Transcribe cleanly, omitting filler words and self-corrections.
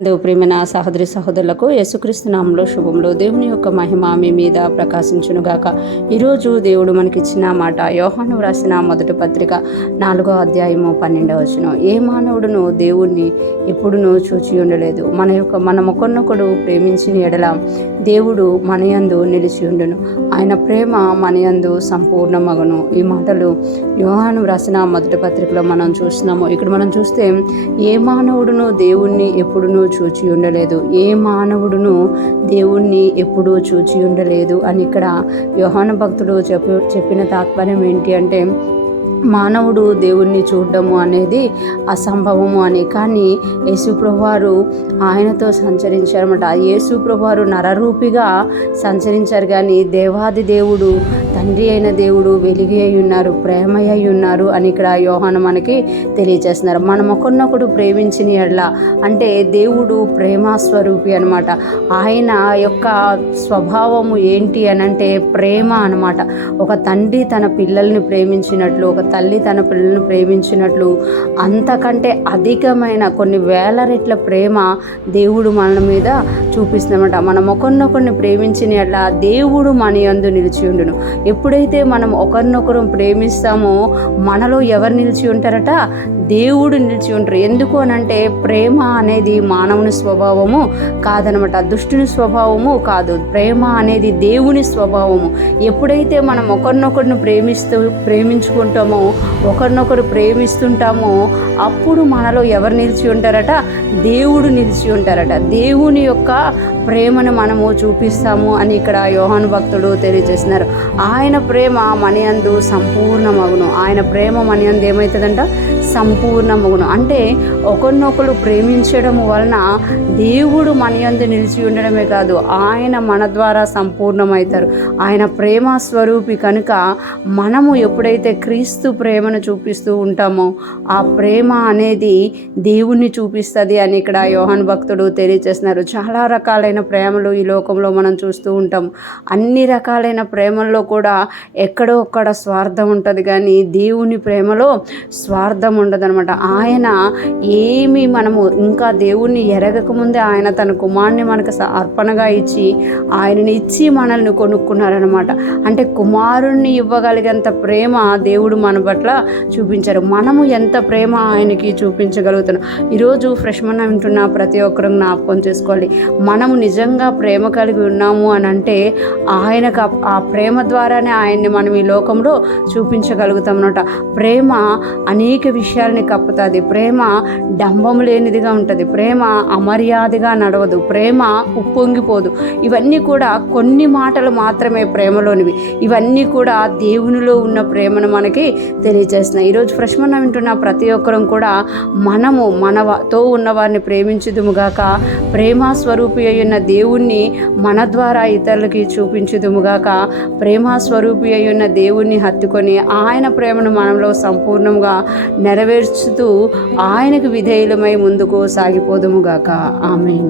ప్రియమైన సహోదరి సహోదరులకు యేసుక్రీస్తు నామములో శుభములు. దేవుని యొక్క మహిమ మీ మీద ప్రకాశించునుగాక. ఈరోజు దేవుడు మనకిచ్చిన మాట యోహాను వ్రాసిన మొదటి పత్రిక 4వ అధ్యాయము 12వ వచనం. ఏ మానవుడును దేవుణ్ణి ఎప్పుడునూ చూచి ఉండలేదు. మన ఒకరినొకడు ప్రేమించిన ఎడల దేవుడు మనయందు నిలిచి ఉండును, ఆయన ప్రేమ మనయందు సంపూర్ణమగును. ఈ మాటలు యోహాను వ్రాసిన మొదటి పత్రికలో మనం చూస్తున్నాము. ఇక్కడ మనం చూస్తే ఏ మానవుడును దేవుణ్ణి ఎప్పుడునూ చూచి ఉండలేదు, ఏ మానవుడును దేవుణ్ణి ఎప్పుడూ చూచి ఉండలేదు అని ఇక్కడ యోహాను భక్తుడు చెప్పిన తాత్పర్యం ఏంటి అంటే, మానవుడు దేవుణ్ణి చూడడము అనేది అసంభవము అని. కానీ యేసుప్రభువారు ఆయనతో సంచరించారన్నమాట. యేసుప్రభువారు నరరూపిగా సంచరించారు, కానీ దేవాది దేవుడు, తండ్రి అయిన దేవుడు వెలిగి అయి ఉన్నారు, ప్రేమ అయి ఉన్నారు అని ఇక్కడ యోహాను మనకి తెలియజేస్తున్నారు. మనం ఒకరినొకడు ప్రేమించిన ఎడల అంటే దేవుడు ప్రేమస్వరూపి అనమాట. ఆయన యొక్క స్వభావము ఏంటి అని అంటే ప్రేమ అనమాట. ఒక తండ్రి తన పిల్లల్ని ప్రేమించినట్లు, ఒక తల్లి తన పిల్లలను ప్రేమించినట్లు, అంతకంటే అధికమైన కొన్ని వేల రెట్ల ప్రేమ దేవుడు మన మీద చూపిస్తుందన్నమాట. మనం ఒకరినొకరిని ప్రేమించిన ఎట్లా దేవుడు మన యందు నిలిచి ఉండును. ఎప్పుడైతే మనం ఒకరినొకరు ప్రేమిస్తామో మనలో ఎవరు నిలిచి ఉంటారట? దేవుడు నిలిచి ఉంటారు. ఎందుకు అనంటే ప్రేమ అనేది మానవుని స్వభావము కాదనమాట, దుష్టుని స్వభావము కాదు. ప్రేమ అనేది దేవుని స్వభావము. ఎప్పుడైతే మనం ఒకరినొకరిని ప్రేమించుకుంటామో, ఒకరినొకరు ప్రేమిస్తుంటామో, అప్పుడు మనలో ఎవరు నిలిచి ఉంటారట? దేవుడు నిలిచి ఉంటారట. దేవుని యొక్క ప్రేమను మనము చూపిస్తాము అని ఇక్కడ యోహాను భక్తుడు తెలియజేస్తున్నారు. ఆయన ప్రేమ మనయందు సంపూర్ణమగును. ఆయన ప్రేమ మనయందు ఏమవుతుందంట? సంపూర్ణమగును. అంటే ఒకరినొకరు ప్రేమించడం వలన దేవుడు మనయందు నిలిచి ఉండడమే కాదు, ఆయన మన ద్వారా సంపూర్ణమవుతారు. ఆయన ప్రేమ స్వరూపి కనుక మనము ఎప్పుడైతే క్రీస్తు ప్రేమను చూపిస్తూ ఉంటామో ఆ ప్రేమ అనేది దేవుణ్ణి చూపిస్తుంది అని ఇక్కడ యోహాను భక్తుడు తెలియజేస్తున్నారు. చాలా రకాలైన ప్రేమలు ఈ లోకంలో మనం చూస్తూ ఉంటాం. అన్ని రకాలైన ప్రేమల్లో కూడా ఎక్కడో ఒక్కడ స్వార్థం ఉంటుంది, కానీ దేవుని ప్రేమలో స్వార్థం ఉండదనమాట. ఆయన మనము ఇంకా దేవుణ్ణి ఎరగకముందే ఆయన తన కుమారుని మనకు అర్పణగా ఇచ్చి, ఆయనని ఇచ్చి మనల్ని కొనుక్కున్నారనమాట. అంటే కుమారుణ్ణి ఇవ్వగలిగేంత ప్రేమ దేవుడు మన పట్ల చూపించారు. మనము ఎంత ప్రేమ ఆయనకి చూపించగలుగుతున్నాం. ఈరోజు ఫ్రెష్ మన వింటున్న ప్రతి ఒక్కరు జ్ఞాపకం చేసుకోవాలి, మనము నిజంగా ప్రేమ కలిగి ఉన్నాము అని అంటే ఆయనకు ఆ ప్రేమ ద్వారానే ఆయన్ని మనం ఈ లోకంలో చూపించగలుగుతాం అన్నమాట. ప్రేమ అనేక విషయాలని కప్పుతుంది. ప్రేమ డంబము లేనిదిగా ఉంటుంది. ప్రేమ అమర్యాదగా నడవదు. ప్రేమ ఉప్పొంగిపోదు. ఇవన్నీ కూడా కొన్ని మాటలు మాత్రమే ప్రేమలోనివి. ఇవన్నీ కూడా దేవునిలో ఉన్న ప్రేమను మనకి తెలియజేస్తున్నాయి. ఈరోజు ఫ్రెష్ మన వింటున్న ప్రతి ఒక్కరం కూడా మనము మనతో ఉన్న వారిని ప్రేమించుదుముగాక, ప్రేమ స్వరూపి అయిన దేవుణ్ణి మన ద్వారా ఇతరులకి చూపించుదుముగాక, ప్రేమ స్వరూపి అయిన దేవుణ్ణి హత్తుకొని ఆయన ప్రేమను మనలో సంపూర్ణంగా నెరవేర్చుతూ ఆయనకు విధేయులమై ముందుకు సాగిపోదుముగాక. ఆమేన్.